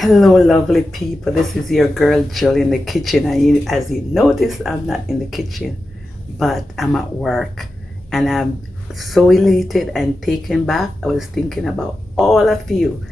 Hello, lovely people. This is your girl Jul in the kitchen. As you notice, I'm not in the kitchen, but I'm at work, and I'm so elated and taken back. I was thinking about all of you,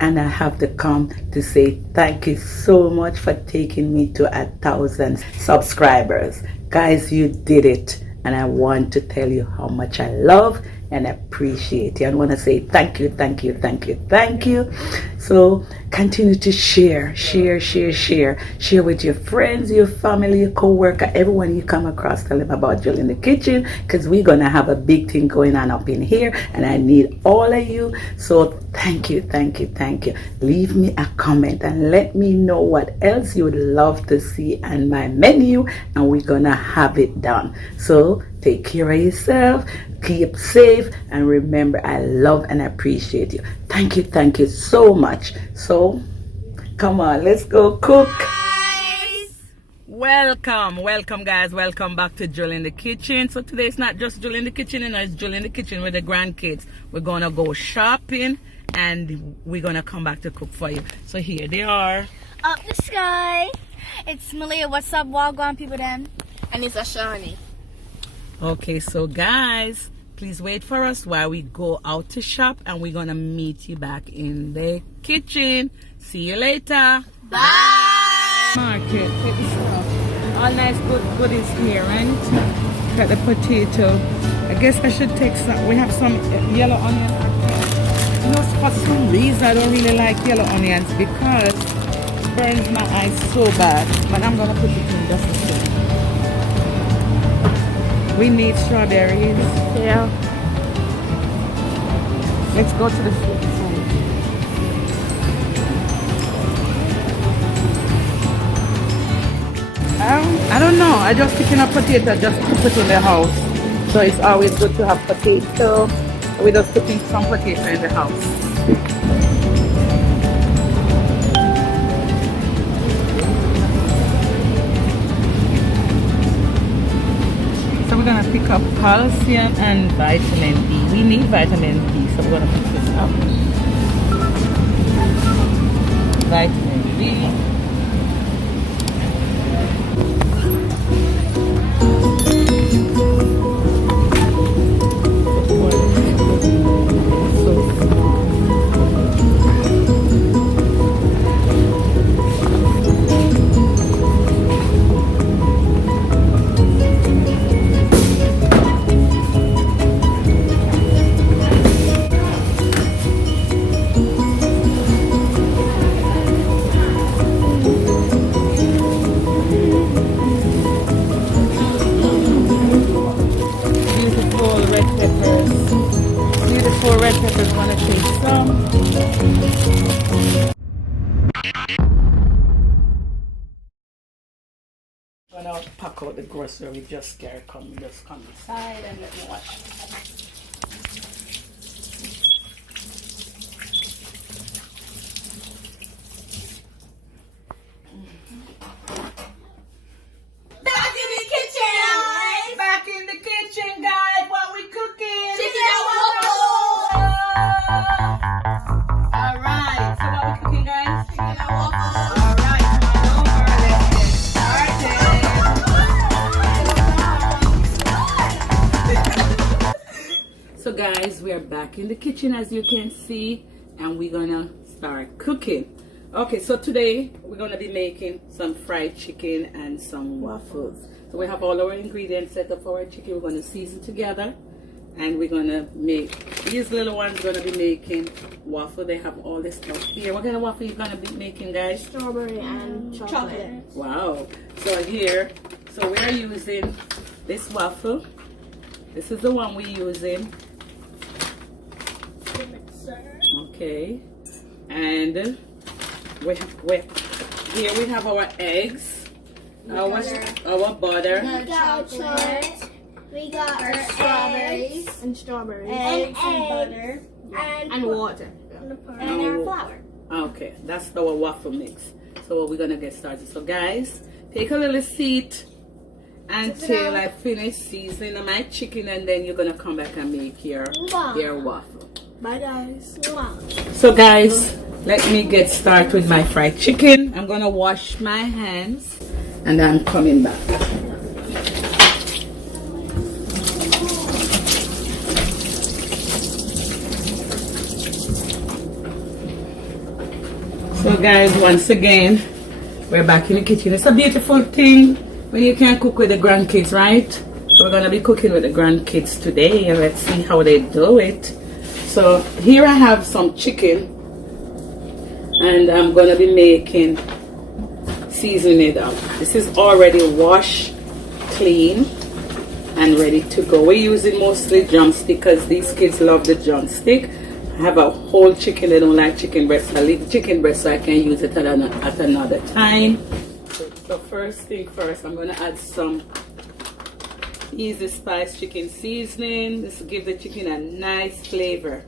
and I have to come to say thank you so much for taking me to 1,000 subscribers. Guys, you did it, and I want to tell you how much I love and appreciate you. I want to say thank you, thank you, thank you, thank you. So continue to share with your friends, your family, your co-worker, everyone you come across. Tell them about Jul in the kitchen, because we're gonna have a big thing going on up in here, and I need all of you. So thank you, thank you, thank you. Leave me a comment and let me know what else you would love to see on my menu, and we're gonna have it done. So take care of yourself, keep safe, and remember, I love and appreciate you. Thank you so much. So come on, let's go cook. Welcome guys, welcome back to Jul in the kitchen. So today it's not just Jul in the kitchen, it's Jul in the kitchen with the grandkids. We're gonna go shopping and we're gonna come back to cook for you. So here they are. Up the sky. It's Malia. What's up, Wagwan people then? And it's Ashani. Okay, so guys, please wait for us while we go out to shop, and we're gonna meet you back in the kitchen. See you later. Bye. Market, take the stuff. All nice good goodies here, right? Got the potato. I guess I should take some. We have some yellow onion. You know, for some reason I don't really like yellow onions because it burns my eyes so bad. But I'm gonna put it in just a second. We need strawberries. Yeah. Let's go to the fruit side. I don't know. I just picking up potato just to put in the house. So it's always good to have potato. We're just putting some potato in the house. So we're gonna pick up calcium and vitamin D. We need vitamin D, so we're gonna pick this up. Vitamin D. Red peppers, wanna take some. When I pack out the grocery, we just come inside and let me watch. Back in the kitchen! Back in the kitchen, guys. What we cooking? Chicken and waffles. Alright, so what we cooking, guys? Chicken and waffles. Alright, come on over. Let's get started. So guys, we are back in the kitchen as you can see, and we're gonna start cooking. Okay, so today we're gonna be making some fried chicken and some waffles. So we have all our ingredients set up for our chicken. We're gonna season together, and we're gonna make these little ones. Gonna be making waffle. They have all this stuff here. What kind of waffle you gonna be making, guys? Strawberry and chocolate. Wow. So here, so we are using this waffle. This is the one we're using. Okay. And here we have our eggs, our butter. We got chocolate. We got our strawberries. And strawberries. Eggs and butter. And water. And our flour. Okay, that's our waffle mix. So we're gonna get started. So guys, take a little seat until I finish seasoning my chicken, and then you're gonna come back and make your waffle. Bye guys. So guys, let me get started with my fried chicken. I'm gonna wash my hands and I'm coming back. So guys, once again, we're back in the kitchen. It's a beautiful thing when you can cook with the grandkids, right? So we're gonna be cooking with the grandkids today, and let's see how they do it. So here I have some chicken, and I'm gonna be making, seasoning it up. This is already washed, clean, and ready to go. We're using mostly drumstick because these kids love the drumstick. I have a whole chicken. They don't like chicken breast. I leave the chicken breast so I can use it at another time. So first thing first, I'm gonna add some easy spice chicken seasoning. This will give the chicken a nice flavor.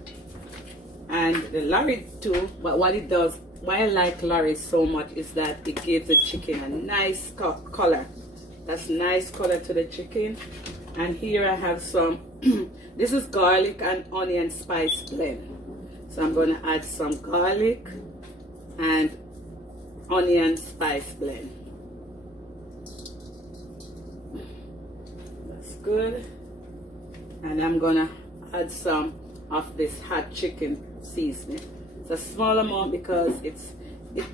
And the Lorry too, but what it does, why I like Lorry so much is that it gives the chicken a nice color. That's nice color to the chicken. And here I have some, this is garlic and onion spice blend. So I'm going to add some garlic and onion spice blend. That's good. And I'm going to add some of this hot chicken seasoning. It's a small amount because it's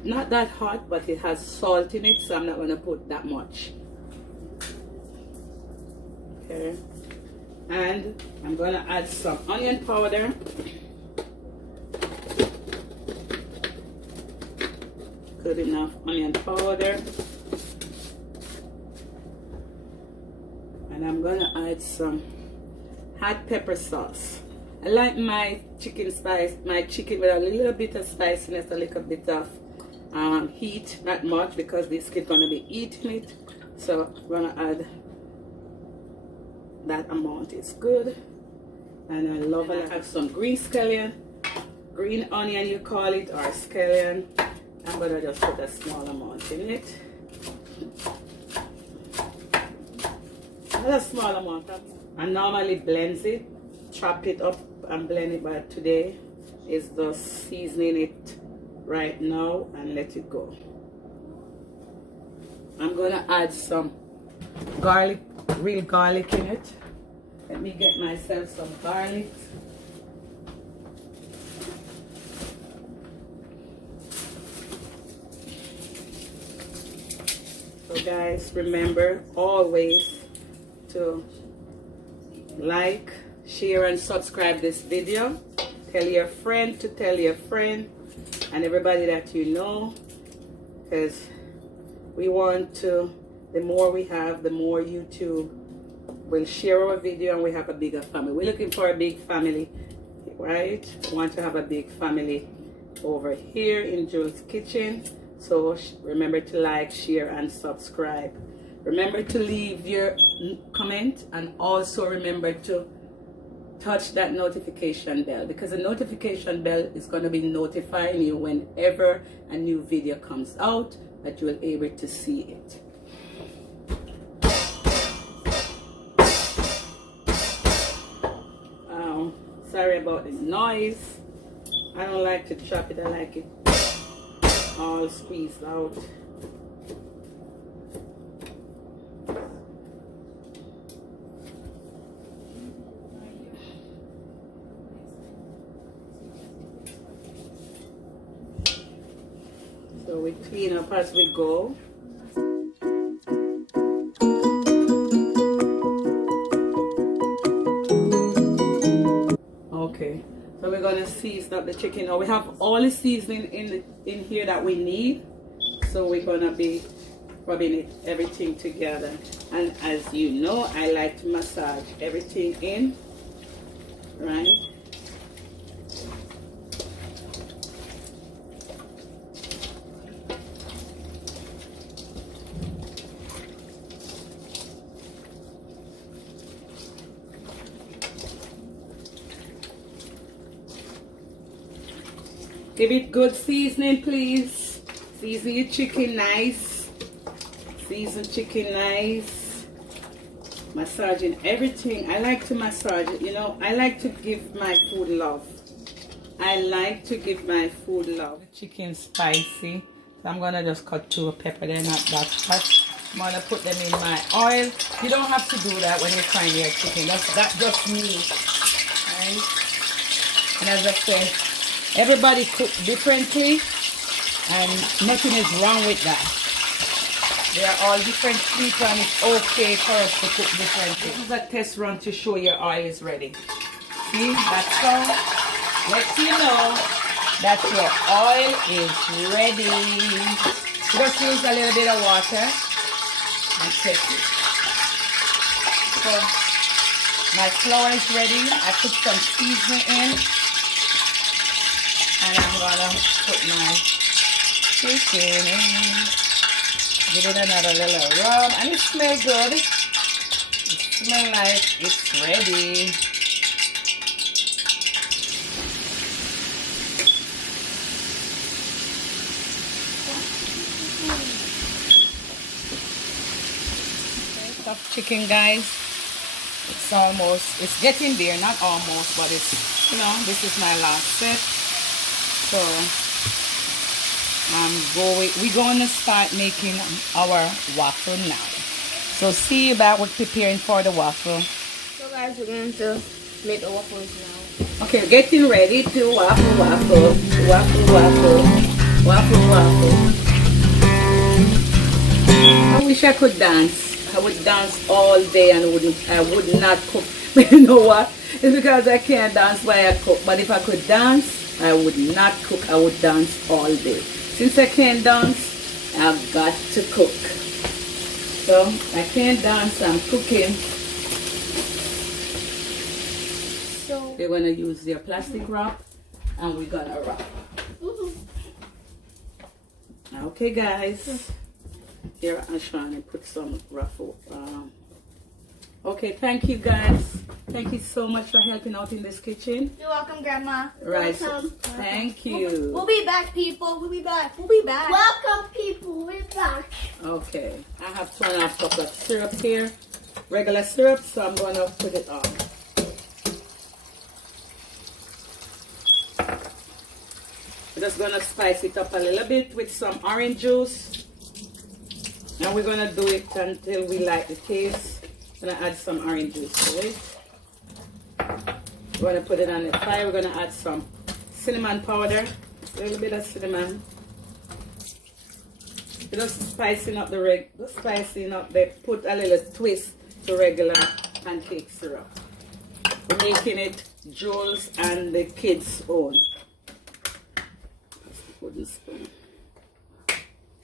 not that hot, but it has salt in it, so I'm not going to put that much. Okay. And I'm going to add some onion powder. Good enough onion powder. And I'm going to add some hot pepper sauce. I like my chicken with a little bit of spiciness, a little bit of heat, not much because this kid's going to be eating it. So I'm going to add that amount. Is good. And I love it. I have some green scallion, green onion you call it, or scallion. I'm going to just put a small amount in it. Not a small amount. I normally blend it, chop it up and blend it, but today is just seasoning it right now and let it go. I'm going to add some garlic, real garlic in it. Let me get myself some garlic. So guys, remember always to like, share and subscribe this video. Tell your friend to tell your friend and everybody that you know, because we want to, the more we have, the more YouTube will share our video and we have a bigger family. We're looking for a big family, right? We want to have a big family over here in Jul's Kitchen. So remember to like, share and subscribe. Remember to leave your comment, and also remember to touch that notification bell, because the notification bell is going to be notifying you whenever a new video comes out, that you will be able to see it. Sorry about the noise. I don't like to chop it. I like it all squeezed out. So we clean up as we go. Okay, so we're gonna season up the chicken. Now we have all the seasoning in here that we need. So we're gonna be rubbing everything together. And as you know, I like to massage everything in, right? Give it good seasoning, please. Season your chicken nice. Season chicken nice. Massaging everything. I like to massage it. You know, I like to give my food love. I like to give my food love. The chicken spicy. So I'm gonna just cut 2 pepper. They're not that hot. I'm gonna put them in my oil. You don't have to do that when you're frying your chicken. That's just me. Right? And as I said, everybody cook differently, and nothing is wrong with that. They are all different people, and it's okay for us to cook differently. This is a test run to show your oil is ready. See, that's how lets you know that your oil is ready. Just use a little bit of water and check it. So my flour is ready. I put some seasoning in, and I'm gonna put my chicken in. Give it another little rub, and it smells good. It smells like it's ready. Stuffed chicken, guys. It's getting there, not almost, but it's, this is my last set. So we're going to start making our waffle now. So see you back. We're preparing for the waffle. So guys, we're going to make the waffles now. Okay, getting ready to waffle. I wish I could dance. I would dance all day and I would not cook. But you know what? It's because I can't dance while I cook. But if I could dance, I would not cook. I would dance all day. Since I can't dance, I've got to cook. So I can't dance, I'm cooking. So they're gonna use their plastic wrap, and we're gonna wrap. Okay, guys. Here, I'm trying to put some ruffle. Okay, thank you, guys. Thank you so much for helping out in this kitchen. You're welcome, Grandma. Right. Welcome. Thank you. We'll be back, people. We'll be back. We'll be back. Welcome, people. We're back. Okay, I have 2.5 cups of syrup here. Regular syrup, so I'm going to put it on. We're just going to spice it up a little bit with some orange juice. Now we're going to do it until we like the taste. I'm going to add some orange juice to it. We're going to put it on the fire. We're going to add some cinnamon powder. A little bit of cinnamon. Just spicing up put a little twist to regular pancake syrup. We're making it Jul's and the kids' own. Wooden spoon.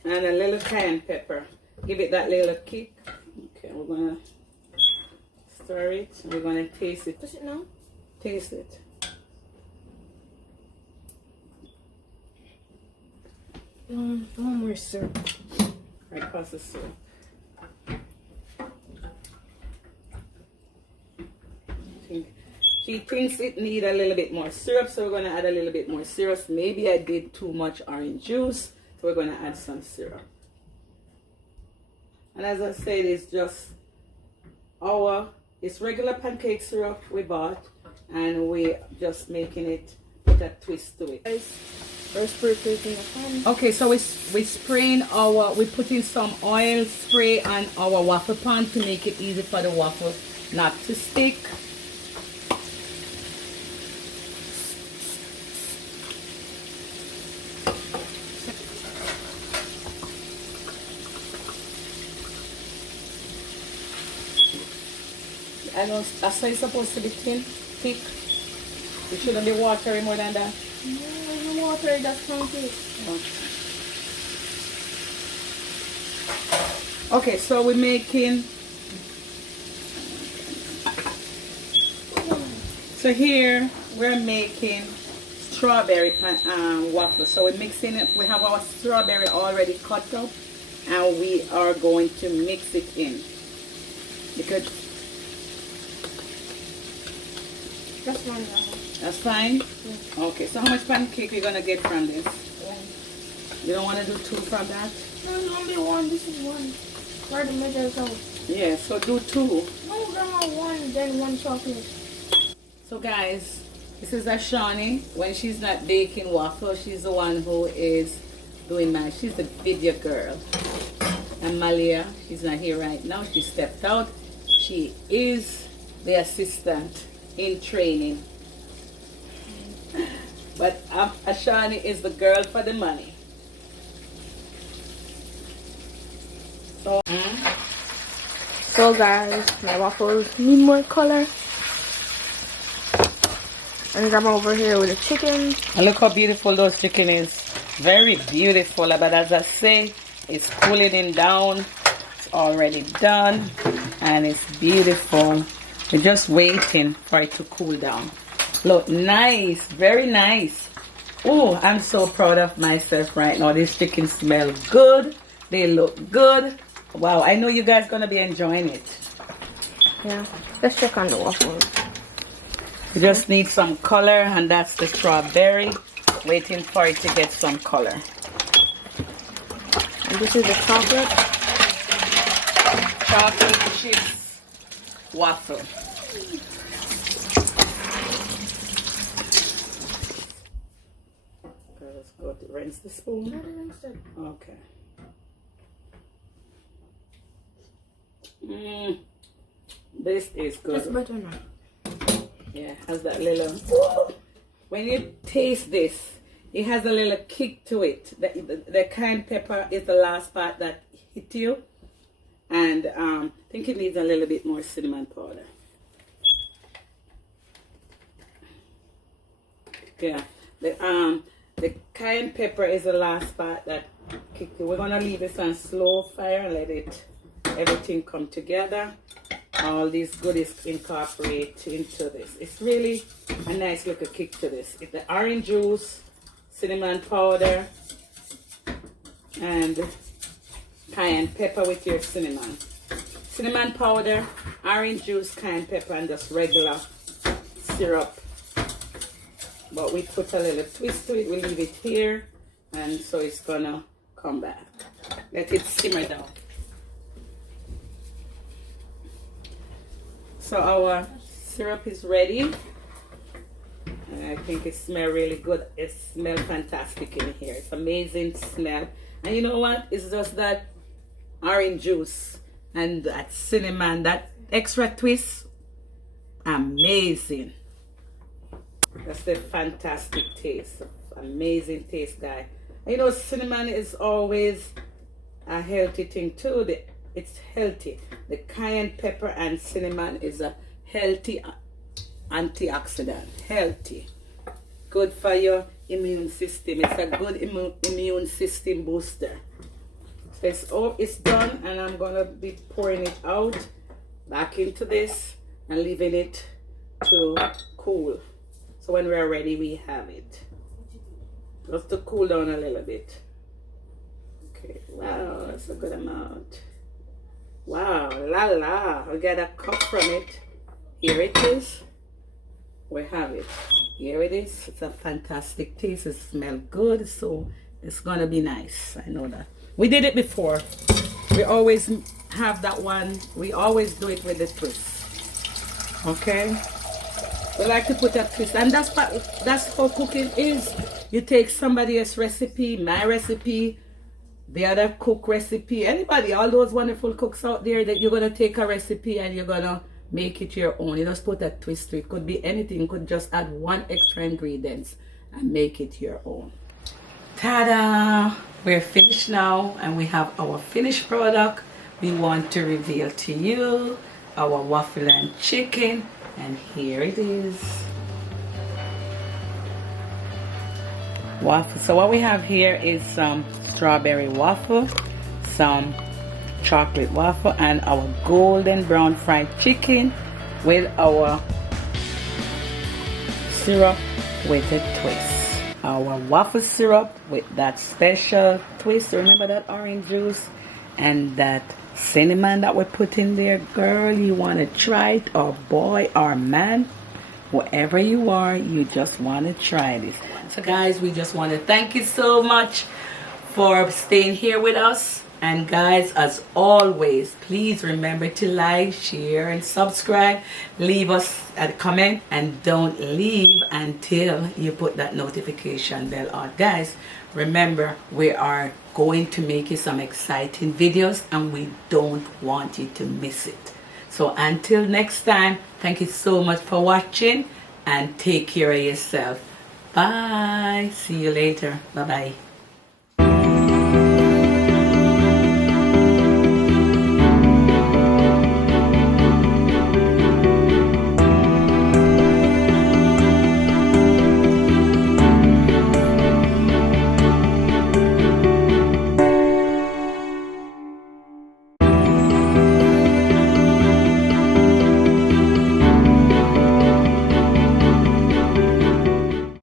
And a little cayenne pepper. Give it that little kick. Okay, we're gonna stir it. We're gonna taste it. Push it now. Taste it. One more syrup. Right, pass the syrup. She thinks it needs a little bit more syrup, so we're gonna add a little bit more syrup. Maybe I did too much orange juice, so we're gonna add some syrup. And as I said, it's just it's regular pancake syrup we bought, and we're just making it with a twist to it. Okay, so we're spraying we're putting some oil spray on our waffle pan to make it easy for the waffle not to stick. I know that's why it's supposed to be thick. It shouldn't be watery more than that. No, water, that's pancake. Okay, so we're making. So here we're making strawberry waffles. So we're mixing it. We have our strawberry already cut up, and we are going to mix it in because. That's fine. That's fine? Yeah. Okay, so how much pancake we're gonna get from this? You don't want to do 2 from that? No, it's only 1. This is 1. Where the middle go? Yeah, so do 2. No, Grandma, 1, then 1 chocolate. So guys, This is Ashani. When she's not baking waffles, she's the one who is doing my, she's the video girl. And Malia, she's not here right now. She stepped out. She is the assistant in training. But Ashani is the girl for the money. So guys, my waffles need more color. And I'm over here with the chicken. And look how beautiful those chicken is. Very beautiful. But as I say, it's cooling down. It's already done. And it's beautiful. We're just waiting for it to cool down. Look, nice. Very nice. Oh, I'm so proud of myself right now. These chickens smell good. They look good. Wow, I know you guys are going to be enjoying it. Yeah, let's check on the waffles. You just need some color, and that's the strawberry. Waiting for it to get some color. And this is the chocolate. Chocolate chips waffle. Okay, let's go to rinse the spoon. Okay. This is good. That's better now. Yeah, has that little. When you taste this, it has a little kick to it. The cayenne pepper is the last part that hit you, and I think it needs a little bit more cinnamon powder. Yeah, the cayenne pepper is the last part that kicked you. We're gonna leave this on slow fire and let everything come together. All these goodies incorporate into this. It's really a nice little kick to this. It's the orange juice, cinnamon powder, and cayenne pepper with your cinnamon. Cinnamon powder, orange juice, cayenne pepper, and just regular syrup. But we put a little twist to it. We leave it here, and so it's gonna come back. Let it simmer down. So our syrup is ready, and I think it smells really good. It smells fantastic in here. It's amazing smell. And you know what? It's just that orange juice and that cinnamon, that extra twist. Amazing. That's a fantastic taste. Amazing taste, guy. And you know, cinnamon is always a healthy thing too. It's healthy. The cayenne pepper and cinnamon is a healthy antioxidant. Healthy. Good for your immune system. It's a good immune system booster. So it's done, and I'm going to be pouring it out back into this and leaving it to cool. So when we're ready, we have it. Just to cool down a little bit. Okay, wow, that's a good amount. Wow, la la. We got a cup from it. Here it is. We have it. Here it is. It's a fantastic taste. It smells good, so it's gonna be nice. I know that. We did it before. We always have that one. We always do it with the twist. Okay? We like to put a twist, and that's how cooking is. You take somebody else's recipe, my recipe, the other cook recipe, anybody, all those wonderful cooks out there, that you're gonna take a recipe and you're gonna make it your own. You just put a twist to it. Could be anything. You could just add one extra ingredients and make it your own. Ta-da! We're finished now, and we have our finished product. We want to reveal to you our waffle and chicken, and here it is. Waffle. So what we have here is some strawberry waffle, some chocolate waffle, and our golden brown fried chicken with our syrup with a twist. Our waffle syrup with that special twist. Remember that orange juice and that cinnamon that we put in there? Girl, you want to try it, or boy or man, wherever you are, you just want to try this. So guys, we just want to thank you so much for staying here with us. And guys, as always, please remember to like, share, and subscribe. Leave us a comment and don't leave until you put that notification bell on. Guys, remember, we are going to make you some exciting videos and we don't want you to miss it. So until next time, thank you so much for watching and take care of yourself. Bye. See you later. Bye-bye.